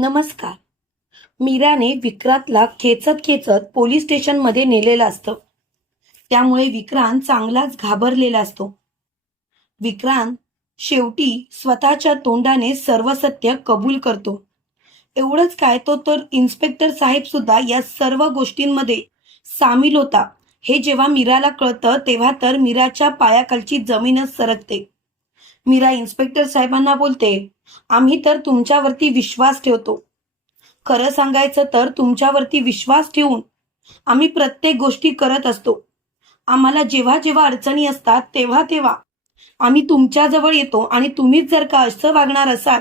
नमस्कार. मीराने विक्रांतला खेचत खेचत पोलीस स्टेशनमध्ये नेलेलं असतं. त्यामुळे विक्रांत चांगलाच घाबरलेला असतो. विक्रांत शेवटी स्वतःच्या तोंडाने सर्व सत्य कबूल करतो. एवढंच काय तो तर इन्स्पेक्टर साहेब सुद्धा या सर्व गोष्टींमध्ये सामील होता. हे जेव्हा मीराला कळतं तेव्हा तर मीराच्या पायाखालची जमीनच सरकते. मीरा इन्स्पेक्टर साहेबांना बोलते आम्ही तर तुमच्यावरती विश्वास ठेवतो. खरं सांगायचं तर तुमच्यावरती विश्वास ठेवून आम्ही प्रत्येक गोष्टी करत असतो. आम्हाला जेव्हा जेव्हा अडचणी असतात तेव्हा तेव्हा आम्ही तुमच्याजवळ येतो आणि तुम्हीच जर का असं वागणार असाल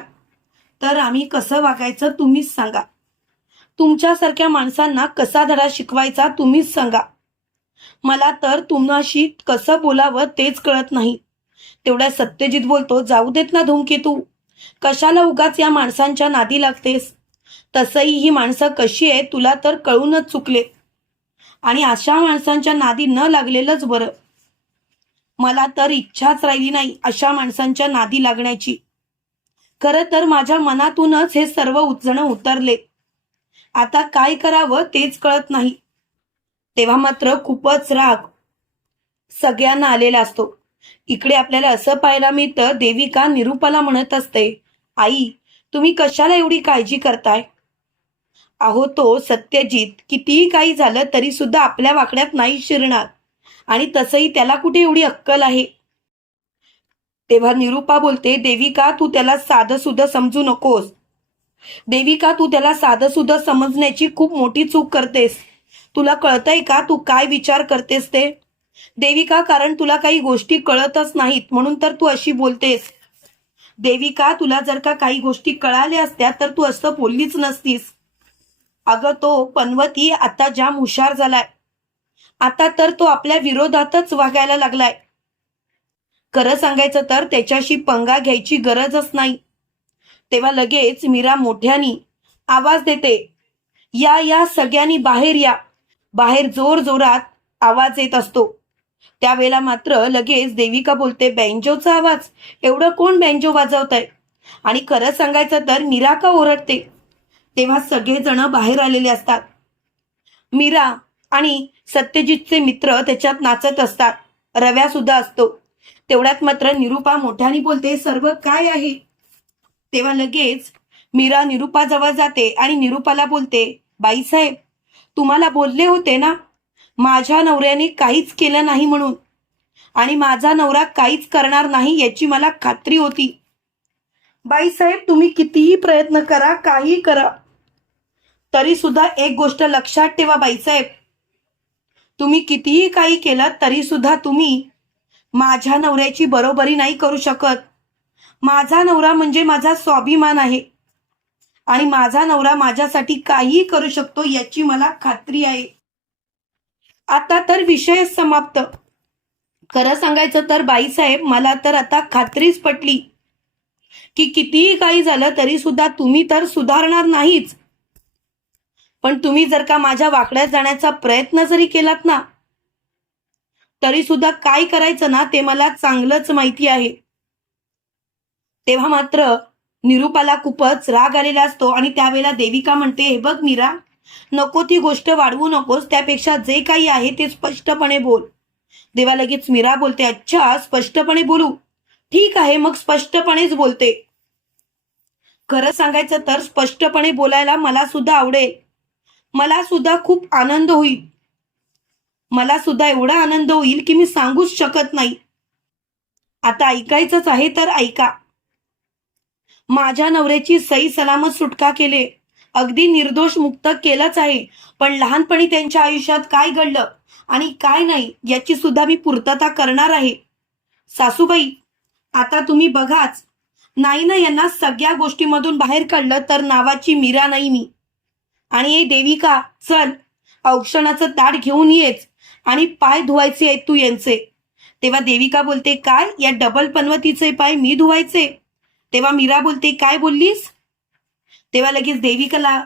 तर आम्ही कसं वागायचं तुम्हीच सांगा. तुमच्यासारख्या माणसांना कसा धडा शिकवायचा तुम्हीच सांगा. मला तर तुम्हाशी कसं बोलावं तेच कळत नाही. तेवढ्या सत्यजित बोलतो जाऊ देत ना धूमकेतू कशाला उगाच या माणसांच्या नादी लागतेस? तसंही ही माणसं कशी आहे तुला तर कळूनच चुकले. आणि अशा माणसांच्या नादी न लागलेलंच बरं. मला तर इच्छाच राहिली नाही अशा माणसांच्या नादी लागण्याची. खरं तर माझ्या मनातूनच हे सर्व उचणं उतरले. आता काय करावं तेच कळत नाही. तेव्हा मात्र खूपच राग सगळ्यांना आलेला असतो. इकडे आपल्याला असं पाहायला मिळतं देविका निरूपाला म्हणत असते आई तुम्ही कशाला एवढी काळजी करताय? अहो तो सत्यजित कितीही काही झालं तरी सुद्धा आपल्या वाकड्यात नाही शिरणार आणि तसंही त्याला कुठे एवढी अक्कल आहे? तेव्हा निरूपा बोलते देविका तू त्याला साधं सुद्धा समजू नकोस. देविका तू त्याला साधं सुद्धा समजण्याची खूप मोठी चूक करतेस. तुला कळतंय का तू काय विचार करतेस ते? देविका कारण तुला काही गोष्टी कळतच नाहीत म्हणून तर तू अशी बोलतेस. देविका तुला जर का काही गोष्टी कळाल्या असत्या तर तू असं बोललीच नसतीस. अगं तो पनवती आता जाम हुशार झालाय. आता तर तो आपल्या विरोधातच वागायला लागलाय. खरं सांगायचं तर त्याच्याशी पंगा घ्यायची गरजच नाही. तेव्हा लगेच मीरा मोठ्यानी आवाज देते या या सगळ्यांनी बाहेर या. बाहेर जोर जोरात आवाज येत असतो. त्यावेळेला मात्र लगेच देविका बोलते बँजोचा आवाज. एवढं कोण बँजो वाजवत आहे आणि खरं सांगायचं तर मीरा का ओरडते. तेव्हा सगळेजण बाहेर आलेले असतात. मीरा आणि सत्यजितचे मित्र त्याच्यात नाचत असतात. रव्या सुद्धा असतो. तेवढ्यात मात्र निरुपा मोठ्याने बोलते सर्व काय आहे? तेव्हा लगेच मीरा निरुपाजवळ जाते आणि निरुपाला बोलते बाईसाहेब तुम्हाला बोलले होते ना माझ्या नवऱ्याने काहीच केलं नाही म्हणून. आणि माझा नवरा काहीच करणार नाही याची मला खात्री होती. बाईसाहेब तुम्ही कितीही प्रयत्न करा काही करा. तरी सुद्धा एक गोष्ट लक्षात ठेवा बाईसाहेब. तुम्ही कितीही काही केलं तरी सुद्धा तुम्ही माझ्या नवऱ्याची बरोबरी नाही करू शकत. माझा नवरा म्हणजे माझा स्वाभिमान आहे. आणि माझा नवरा माझ्यासाठी काहीही करू शकतो याची मला खात्री आहे. आता तर विषय समाप्त. खरं सांगायचं तर बाईसाहेब मला तर आता खात्रीच पटली की कितीही काही झालं तरी सुद्धा तुम्ही तर सुधारणार नाहीच. पण तुम्ही जर का माझ्या वाकड्यात जाण्याचा प्रयत्न जरी केलात ना तरी सुद्धा काय करायचं ना ते मला चांगलंच माहिती आहे. तेव्हा मात्र निरूपाला खूपच राग आलेला असतो आणि त्यावेळेला देविका म्हणते हे बघ मीरा नको ती गोष्ट वाढवू नकोस त्यापेक्षा जे काही आहे ते स्पष्टपणे बोल. देवा लगेच मीरा बोलते अच्छा स्पष्टपणे बोलू. ठीक आहे मग स्पष्टपणेच बोलते. खरं सांगायचं तर स्पष्टपणे बोलायला मला सुद्धा आवडेल. मला सुद्धा खूप आनंद होईल. मला सुद्धा एवढा आनंद होईल की मी सांगूच शकत नाही. आता ऐकायचंच आहे तर ऐका. माझ्या नवऱ्याची सई सलामत सुटका केले. अगदी निर्दोष मुक्त केलंच आहे. पण लहानपणी त्यांच्या आयुष्यात काय घडलं? आणि काय नाही याची सुद्धा मी पूर्तता करणार आहे. सासूबाई आता तुम्ही बघाच. नाही ना यांना सगळ्या गोष्टीमधून बाहेर काढलं तर नावाची मीरा नाही मी. आणि ए देविका चल औक्षणाचं ताट घेऊन येच. आणि पाय धुवायचे आहेत तू यांचे. तेव्हा देविका बोलते काय? या डबल पनवतीचे पाय मी धुवायचे? तेव्हा मीरा बोलते काय बोललीस? तेव्हा लगेच देविकाला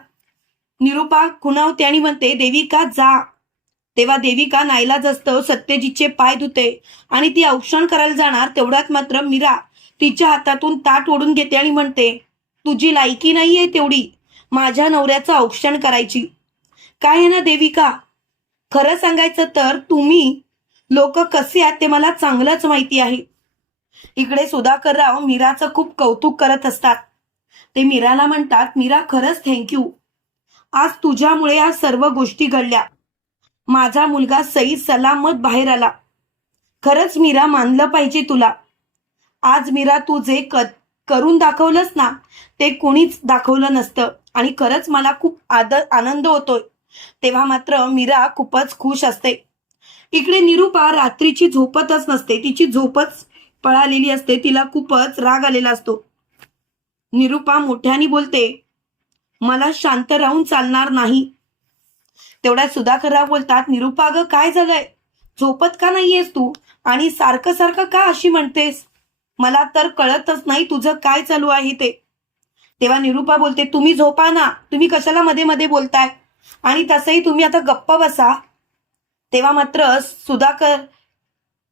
निरूपा खुणावते आणि म्हणते देविका जा. तेव्हा देविका नाईलाज असतं सत्यजितचे पाय धुते आणि ती औक्षण करायला जाणार तेवढ्यात मात्र मीरा तिच्या हातातून ताट ओढून घेते आणि म्हणते तुझी लायकी नाहीये तेवढी माझ्या नवऱ्याचं औक्षण करायची. काय आहे ना देविका? खरं सांगायचं तर तुम्ही लोक कसे आहात ते मला चांगलंच माहिती आहे. इकडे सुधाकरराव मीराचं खूप कौतुक करत असतात. ते मीराला म्हणतात मीरा खरंच थँक्यू आज तुझ्यामुळे या सर्व गोष्टी घडल्या. माझा मुलगा सई सलामत बाहेर आला. खरंच मीरा मानलं पाहिजे तुला. आज मीरा तू जे करून दाखवलंस ना ते कोणीच दाखवलं नसतं. आणि खरंच मला खूप आदर आनंद होतोय. तेव्हा मात्र मीरा खूपच खुश असते. इकडे निरुपा रात्रीची झोपतच नसते. तिची झोपच पळालेली असते. तिला खूपच राग आलेला असतो. निरुपा मोठ्याने बोलते मला शांत राहून चालणार नाही. तेवढ्यात सुधाकरराव बोलतात निरुपा ग काय झालंय? झोपत का नाहीयेस तू? आणि सारखं सारखं का अशी म्हणतेस? मला तर कळतच नाही तुझं काय चालू आहे ते. तेव्हा निरुपा बोलते तुम्ही झोपा ना. तुम्ही कशाला मध्ये मध्ये बोलताय? आणि तसंही तुम्ही आता गप्प बसा. तेव्हा मात्र सुधाकर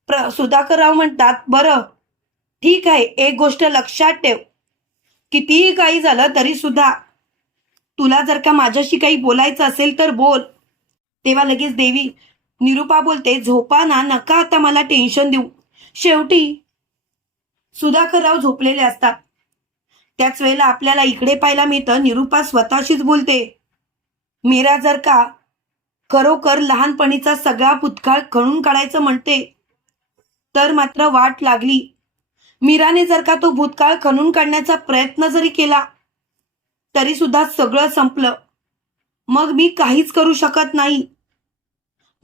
प्र सुधाकरराव म्हणतात बरं ठीक आहे. एक गोष्ट लक्षात ठेव. कितीही काही झालं तरी सुद्धा तुला जर का माझ्याशी काही बोलायचं असेल तर बोल. तेव्हा लगेच देवी निरुपा बोलते झोपा ना नका आता मला टेन्शन देऊ. शेवटी सुधाकरराव झोपलेले असतात. त्याच वेळेला आपल्याला इकडे पाहायला मिळतं निरुपा स्वतःशीच बोलते मीरा जर का खरोखर लहानपणीचा सगळा भूतकाळ खणून काढायचं म्हणते तर मात्र वाट लागली. मीराने जर का तो भूतकाळ खणून काढण्याचा प्रयत्न जरी केला तरी सुद्धा सगळं संपलं. मग मी काहीच करू शकत नाही.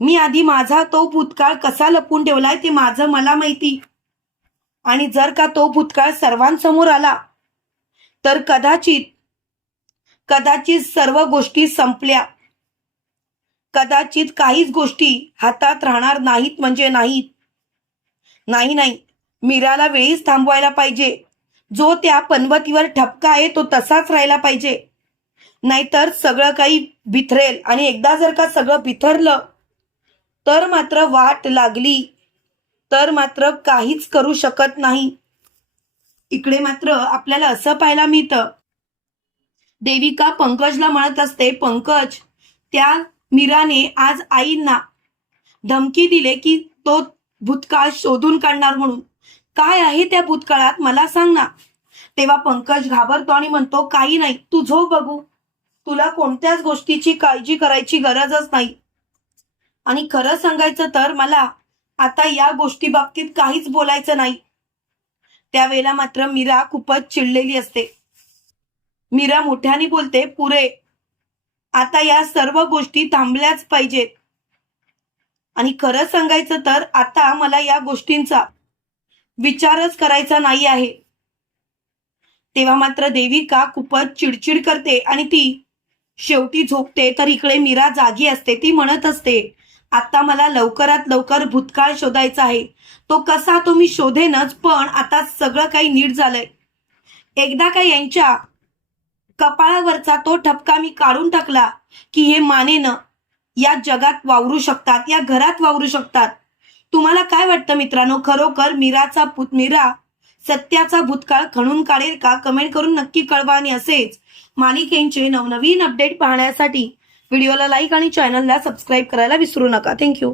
मी आधी माझा तो भूतकाळ कसा लपून ठेवलाय ते माझं मला माहिती. आणि जर का तो भूतकाळ सर्वांसमोर आला तर कदाचित कदाचित सर्व गोष्टी संपल्या. कदाचित काहीच गोष्टी हातात राहणार नाहीत म्हणजे नाहीत. नाही नाही. मीराला वेळीच थांबवायला पाहिजे. जो त्या पनवतीवर ठपका आहे तो तसाच राहायला पाहिजे. नाहीतर सगळं काही बिथरेल आणि एकदा जर का सगळं बिथरलं तर मात्र वाट लागली तर मात्र काहीच करू शकत नाही. इकडे मात्र आपल्याला असं पाहायला मिळतं. देविका पंकजला म्हणत असते पंकज त्या मीराने आज आईंना धमकी दिले की तो भूतकाळ शोधून काढणार म्हणून. काय आहे त्या भूतकाळात? मला सांग ना. तेव्हा पंकज घाबरतो आणि म्हणतो काही नाही तू झोप बघू. तुला कोणत्याच गोष्टीची काळजी करायची गरजच नाही. आणि खरं सांगायचं तर मला आता या गोष्टी बाबतीत काहीच बोलायचं नाही. त्यावेळेला मात्र मीरा खूपच चिडलेली असते. मीरा मोठ्याने बोलते पुरे आता या सर्व गोष्टी थांबल्याच पाहिजेत. आणि खरं सांगायचं तर आता मला या गोष्टींचा विचारच करायचा नाही आहे. तेव्हा मात्र देविका खूपच चिडचिड करते आणि ती शेवटी झोपते तर इकडे मीरा जागी असते ती म्हणत असते आता मला लवकरात लवकर भूतकाळ शोधायचा आहे. तो कसा तो मी शोधेनच पण आता सगळं काही नीट झालंय. एकदा का यांच्या कपाळावरचा तो ठपका मी काढून टाकला की हे मानेनं या जगात वावरू शकतात या घरात वावरू शकतात. तुम्हाला काय वाटतं मित्रांनो? खरोखर मीराचा मीरा सत्याचा भूतकाळ खणून काढेल का? कमेंट करून नक्की कळवा आणि असेच मालिकेंचे नवनवीन अपडेट पाहण्यासाठी व्हिडिओला लाईक आणि चॅनलला सबस्क्राईब करायला विसरू नका. थँक्यू